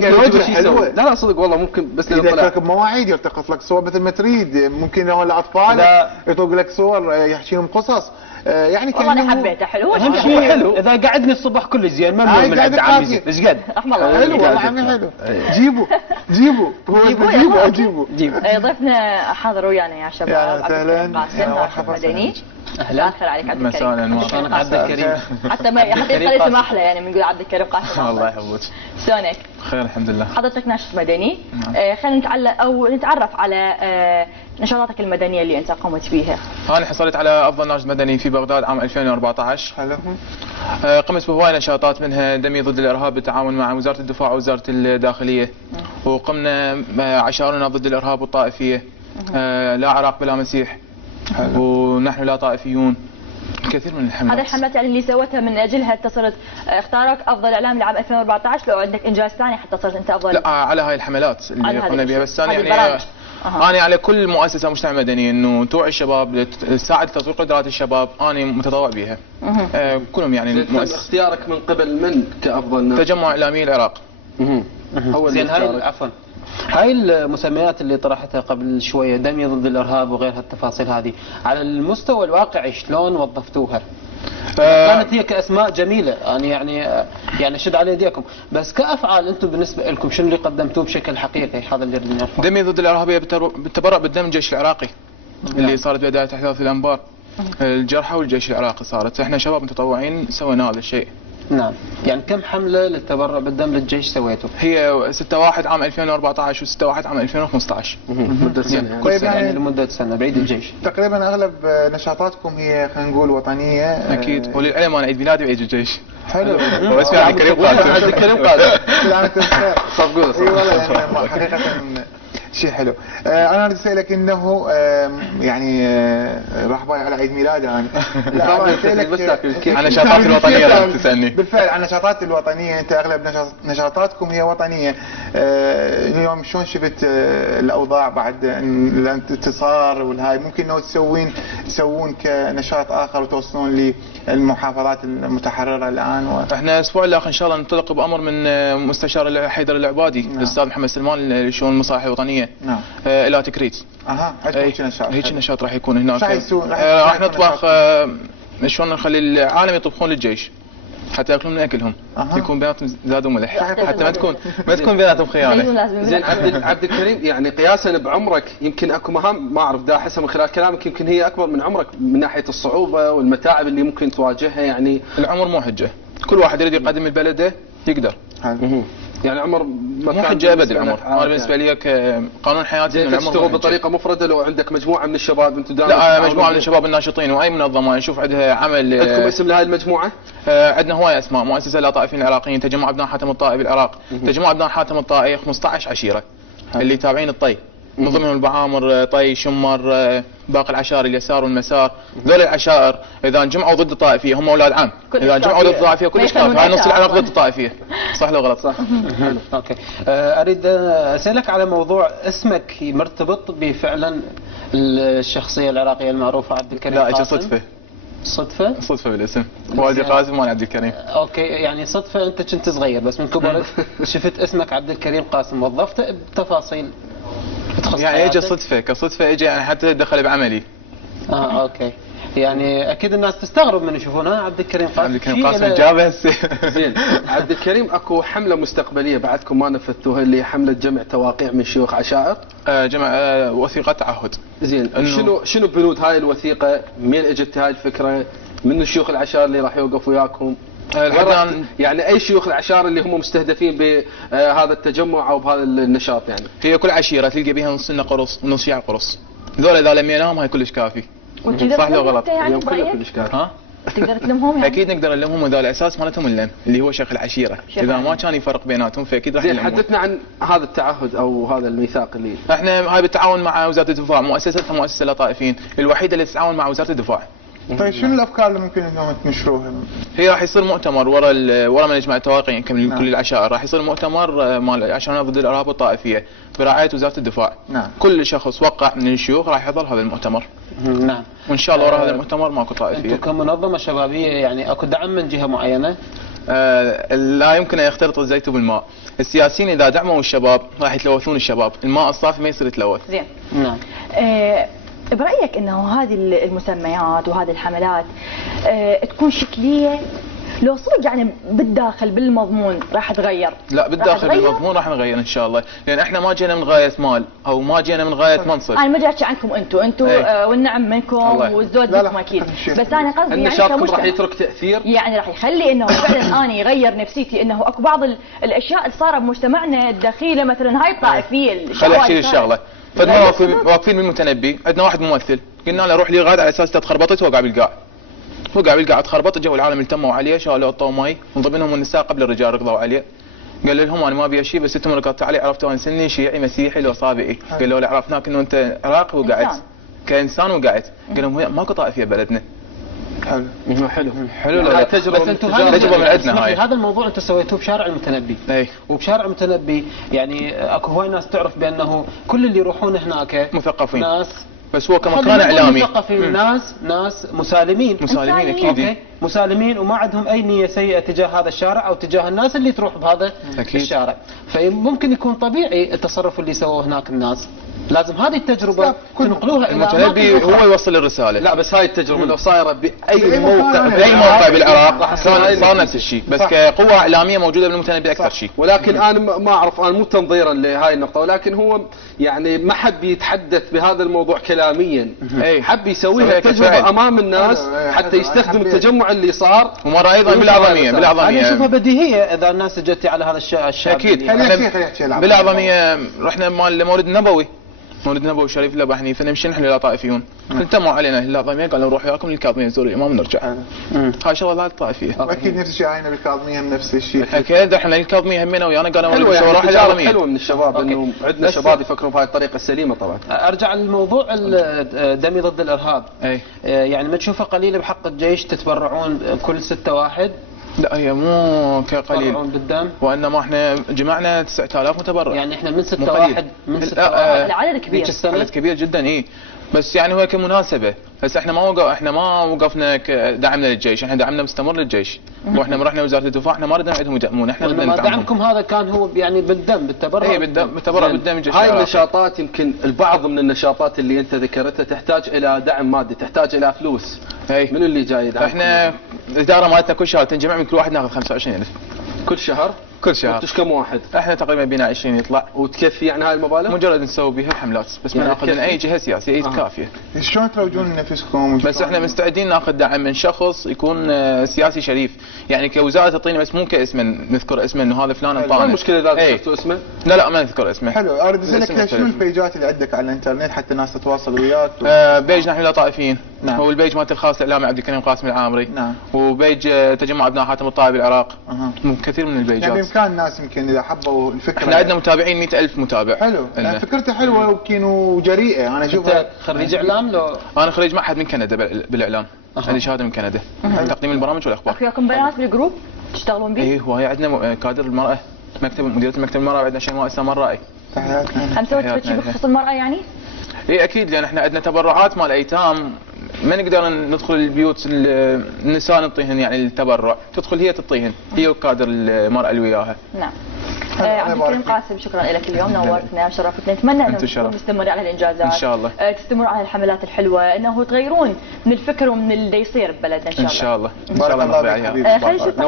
وجهه حلوه. لا صدق والله ممكن بس اذا تركب مواعيد يلتقط لك صور مثل ما تريد، ممكن لو الاطفال يطق لك صور يحكي لهم قصص. يعني والله انا حبيته حلو. اهم شيء حلو اذا قعدني الصبح كل زين ما من عند عمي ايش قد حلو والله عمي حلو. جيبوا ضيفنا حاضر ويانا يا شباب. اهلا قاسم مدني. اهلا اخر عليك عبد الكريم. مساء الانوار. عبد الكريم حتى ما يخلي اسم احلى يعني بنقول عبد الكريم قاسم. الله يحفظك. شلونك؟ بخير الحمد لله. حضرتك ناشط مدني. خلينا نتعرف على نشاطاتك المدنيه اللي انت قمت فيها. انا حصلت على افضل ناشط مدني في بغداد عام 2014. حلو. قمت بهواي نشاطات منها دمي ضد الارهاب بالتعاون مع وزاره الدفاع ووزاره الداخليه. وقمنا عشائرنا ضد الارهاب والطائفيه. لا عراق بلا مسيح. حلو. ونحن لا طائفيون. كثير من الحملات. هذه الحملات يعني اللي سوتها من اجلها انت صرت اختارك افضل اعلام لعام 2014. لو عندك انجاز ثاني حتى صرت انت افضل. لا على هاي الحملات اللي قمنا بها بس انا يعني أنا على كل مؤسسه مجتمع مدني انه توعي الشباب تساعد تطوير قدرات الشباب انا متطوع بها. كلهم يعني اختيارك من قبل من كافضل ناشط؟ تجمع اعلامي العراق. زين هاي عفوا هاي المسميات اللي طرحتها قبل شويه دمي ضد الارهاب وغيرها التفاصيل هذه على المستوى الواقعي شلون وظفتوها؟ كانت هي كاسماء جميله انا يعني شد على يديكم بس كافعال انتم بالنسبه لكم شنو اللي قدمتوه بشكل حقيقي؟ هذا اللي نريد نعرفه. دمي ضد الارهاب بالتبرع بالدم الجيش العراقي اللي صارت بدايه احداث الانبار. الجرحى والجيش العراقي صارت احنا شباب متطوعين سوينا هذا الشيء. نعم يعني كم حمله للتبرع بالدم للجيش سويتوا؟ هي 6/1 عام 2014 و6/1 عام 2015. مدة سنة. طيب يعني لمدة سنة بعيد الجيش. تقريبا اغلب نشاطاتكم هي خلينا نقول وطنيه. اكيد وللعلم انا عيد ميلادي وعيد الجيش. حلو. بس في عبد الكريم قاسم. عبد الكريم قاسم. كل عام وانت بخير. صفقوا اي والله يعني حقيقه شيء حلو. انا اريد اسالك انه يعني راح باي على عيد ميلادي انا. لا اريد اسالك عن النشاطات الوطنيه لازم تسالني. بالفعل عن النشاطات الوطنيه انت اغلب نشاطاتكم هي وطنيه. اليوم شلون شفت الاوضاع بعد الانتصار والهاي ممكن انه تسوون كنشاط اخر وتوصلون للمحافظات المتحرره الان احنا الاسبوع الاخر ان شاء الله ننطلق بامر من مستشار حيدر العبادي الاستاذ محمد سلمان لشؤون المصالح الوطنيه. نعم. الى تكريت. هيك نشاط راح يكون هناك. راح نطبخ شلون نخلي العالم يطبخون للجيش حتى ياكلون من اكلهم. يكون بيناتهم زاد وملح حتى ما تكون بيناتهم خيانه. زين عبد الكريم يعني قياسا بعمرك يمكن اكو مهام ما اعرف دا احسها من خلال كلامك يمكن هي اكبر من عمرك من ناحيه الصعوبه والمتاعب اللي ممكن تواجهها يعني. العمر مو حجه، كل واحد يريد يقدم البلده يقدر. يعني عمر مو حجه ابد العمر. انا بالنسبه لي كقانون حياتي العمر تشتغل بطريقه مفرده لو عندك مجموعه من الشباب انتم لا مجموعه من الشباب الناشطين واي منظمه نشوف عندها عمل. عندكم اسم لهذه المجموعه؟ عندنا هواي اسماء. مؤسسه لا طائفيين العراقيين، تجمع ابناء حاتم الطائي بالعراق، تجمع ابناء حاتم الطائي 15 عشيره اللي تابعين الطي من ضمنهم البعامر طي شمر باقي العشائر اليسار والمسار. ذول العشائر اذا انجمعوا ضد الطائفيه هم اولاد عام، اذا انجمعوا ضد الطائفيه كلش كافي. هاي نص العراق ضد الطائفيه. صح لو غلط؟ صح. اوكي اريد اسالك على موضوع اسمك مرتبط بفعلا الشخصيه العراقيه المعروفه عبد الكريم قاسم. لا اجى صدفه. صدفه بالاسم. والدي قاسم وانا عبد الكريم. اوكي يعني صدفه انت كنت صغير بس من كبرت شفت اسمك عبد الكريم قاسم وظفته بتفاصيل يعني اجى صدفه كصدفه اجى يعني حتى دخل بعملي. اوكي يعني اكيد الناس تستغرب من يشوفونها عبد الكريم قاسم. عبد الكريم قاسم جابه هسه. زين عبد الكريم اكو حمله مستقبليه بعدكم ما نفذتوها اللي هي حمله جمع تواقيع من شيوخ عشائر. جمع وثيقه تعهد. زين شنو بنود هاي الوثيقه؟ مين اجت هاي الفكره؟ من الشيوخ العشائر اللي راح يوقف وياكم؟ يعني اي شيوخ العشائر اللي هم مستهدفين بهذا التجمع او بهذا النشاط يعني؟ هي كل عشيره تلقى بها نص لنا قرص ونص شيع قرص. ذولا اذا لميناهم هاي كلش كافي. صح لو غلط؟ يعني كلش كافي. ها؟ تقدر تلمهم يعني؟ اكيد نقدر نلمهم وذول الاساس مالتهم اللم اللي هو شيخ العشيره. اذا ما كان يفرق بيناتهم فاكيد راح يلمهم. حدثنا عن هذا التعهد او هذا الميثاق اللي احنا هاي بالتعاون مع وزاره الدفاع. مؤسستها مؤسسه لا طائفيين الوحيده اللي تتعاون مع وزاره الدفاع. طيب شنو الافكار اللي ممكن انهم تنشروها؟ هي راح يصير مؤتمر ورا ما نجمع التواقيع كل العشائر. راح يصير مؤتمر مال عشان ضد الارهاب والطائفيه برعايه وزاره الدفاع. نعم. كل شخص وقع من الشيوخ راح يحضر هذا المؤتمر. نعم. وان شاء الله ورا هذا المؤتمر ماكو طائفيه. انتم كمنظمه شبابيه يعني اكو دعم من جهه معينه؟ لا يمكن ان يختلط الزيت بالماء. السياسيين اذا دعموا الشباب راح يتلوثون الشباب، الماء الصافي ما يصير يتلوث. زين. نعم. برايك انه هذه المسميات وهذه الحملات تكون شكليه، لو صدق يعني بالداخل بالمضمون راح تغير؟ لا بالداخل بالمضمون راح نغير ان شاء الله، لان احنا ما جينا من غايه مال او ما جينا من غايه منصب. انا ما جاي عنكم انتم والنعم منكم والزود منكم اكيد، بس انا قصدي يعني نشاطكم راح يترك تاثير، يعني راح يخلي انه فعلا انا يغير نفسيتي، انه اكو بعض الاشياء اللي صارت بمجتمعنا الدخيله مثلا هاي الطائفيه. خليني احكي الشغله، فدنا واقفين بالمتنبي، عندنا واحد ممثل قلنا له روح لي غاد على اساس تخربطت وقع بالقاع. وقع بالقاع تخربط، جو العالم التموا عليه، شالوا عطوا مي، من ضمنهم النساء قبل الرجال ركضوا عليه. قال لهم انا ما ابي شيء بس انتم ركضتوا علي، عرفتوا ان سني شيعي مسيحي لو صابئي. قالوا له عرفناك انه انت عراقي وقعت كانسان وقعت. قال لهم ماكو طائفيه ببلدنا. حلو لا تجربه، بس انتم تجربه من عندنا. هاي هذا الموضوع انتم سويتوه بشارع المتنبي. وبشارع المتنبي يعني اكو هواي ناس تعرف بانه كل اللي يروحون هناك مثقفين، ناس بس هو كمكان اعلامي مثقفين، ناس مسالمين اكيد مسالمين وما عندهم اي نيه سيئه تجاه هذا الشارع او تجاه الناس اللي تروح بهذا الشارع. فممكن يكون طبيعي التصرف اللي سووه هناك الناس. لازم هذه التجربه تنقلوها الى المتنبي هو يوصل الرساله. لا بس هاي التجربه لو صايره باي موقع بالعراق صار نفس الشيء، بس كقوه اعلاميه موجوده بالمتنبي اكثر شيء. ولكن انا ما اعرف، انا مو تنظيرا لهاي النقطه، ولكن هو يعني ما حب يتحدث بهذا الموضوع كلاميا، حب يسويها تجربه امام الناس حتى يستخدم التجمع اللي صار. ومره ايضا بالاعظميه انا اشوفها بديهيه اذا الناس جت على هذا الشاب. اكيد بالاعظميه رحنا مال مولد النبوي، مولد النبوي الشريف لابو حنيفه، نمشي نحن لا طائفيون، التموا علينا الاعظميه قالوا نروح وياكم للكاظميه نزور الامام ونرجع. هاي شغله لا طائفيه. واكيد نفس الشيء علينا بالكاظميه نفس الشيء. اكيد احنا الكاظميه همنا ويانا قالوا نروح الاعظميه. حلوه من الشباب انه عندنا شباب يفكرون بهاي الطريقه السليمه. طبعا ارجع للموضوع دمي ضد الارهاب. يعني ما تشوفه قليل بحق الجيش تتبرعون كل 6 واحد؟ لا هي مو كقليل بالدم، وانما احنا جمعنا 9000 متبرع. يعني احنا من 6 واحد العدد كبير، عدد كبير جدا. بس يعني هو كمناسبه، هسه احنا ما وقفنا دعمنا للجيش، احنا دعمنا مستمر للجيش، واحنا رحنا وزاره الدفاع احنا ما ردنا عندهم يدعمون، احنا بدنا ندعمهم. دعمكم هذا كان هو يعني بالدم بالتبرع. بالتبرع بالدم الجيش. هاي النشاطات يمكن البعض من النشاطات اللي انت ذكرتها تحتاج الى دعم مادي، تحتاج الى فلوس. من اللي جاي يدعم؟ احنا الاداره مالتنا كل شهر تنجمع من كل واحد ناخذ 25,000 كل شهر. وانتش كم واحد؟ احنا تقريبا بينا 20 يطلع. وتكفي يعني هاي المبالغ؟ مجرد نسوي بها حملات، بس ما ناخذ من اي جهه سياسيه كافيه. شلون تروجون نفسكم؟ بس احنا مستعدين ناخذ دعم من شخص يكون سياسي شريف، يعني كوزاره تعطينا بس مو كاسم نذكر اسمه انه هذا فلان انطانا. ما المشكله اذا ذكرتوا اسمه؟ لا ما نذكر اسمه. حلو، اريد اسالك شنو البيجات اللي عندك على الانترنت حتى الناس تتواصل وياك؟ بيج نحن لا طائفيين. نعم. هو البيج مالت الخاص الاعلامي عبد الكريم قاسم العامري. نعم. وبيج تجمع ابناء حاتم الطائي بالعراق. كثير من البيجات. يعني بامكان الناس يمكن اذا حبوا الفكره. احنا عندنا متابعين 100,000 متابع. حلو، يعني فكرته حلوه ويمكن وجريئه. انا اشوفها. خريج اعلام لو؟ انا خريج معهد من كندا بالاعلام. عندي شهاده من كندا تقديم البرامج والاخبار. اكو بنات بالجروب تشتغلون به؟ اي وهي عندنا كادر المراه، مديره مكتب المراه، عندنا شيماء سامر رائي. هم سويت شيء بخصوص المراه يعني؟ اي اكيد، لان احنا عندنا تبرعات مال ايتام ما نقدر ندخل البيوت النساء نعطيهن يعني التبرع، تدخل هي تعطيهن، هي وكادر المراه اللي وياها. نعم. عبد الكريم قاسم شكرا لك اليوم، نورتنا وشرفتنا، نتمنى انه تستمر على الانجازات ان شاء الله، تستمر على الحملات الحلوه، انه تغيرون من الفكر ومن اللي يصير ببلدنا ان شاء الله. ان شاء الله بارك الله فيك. خلينا نشوف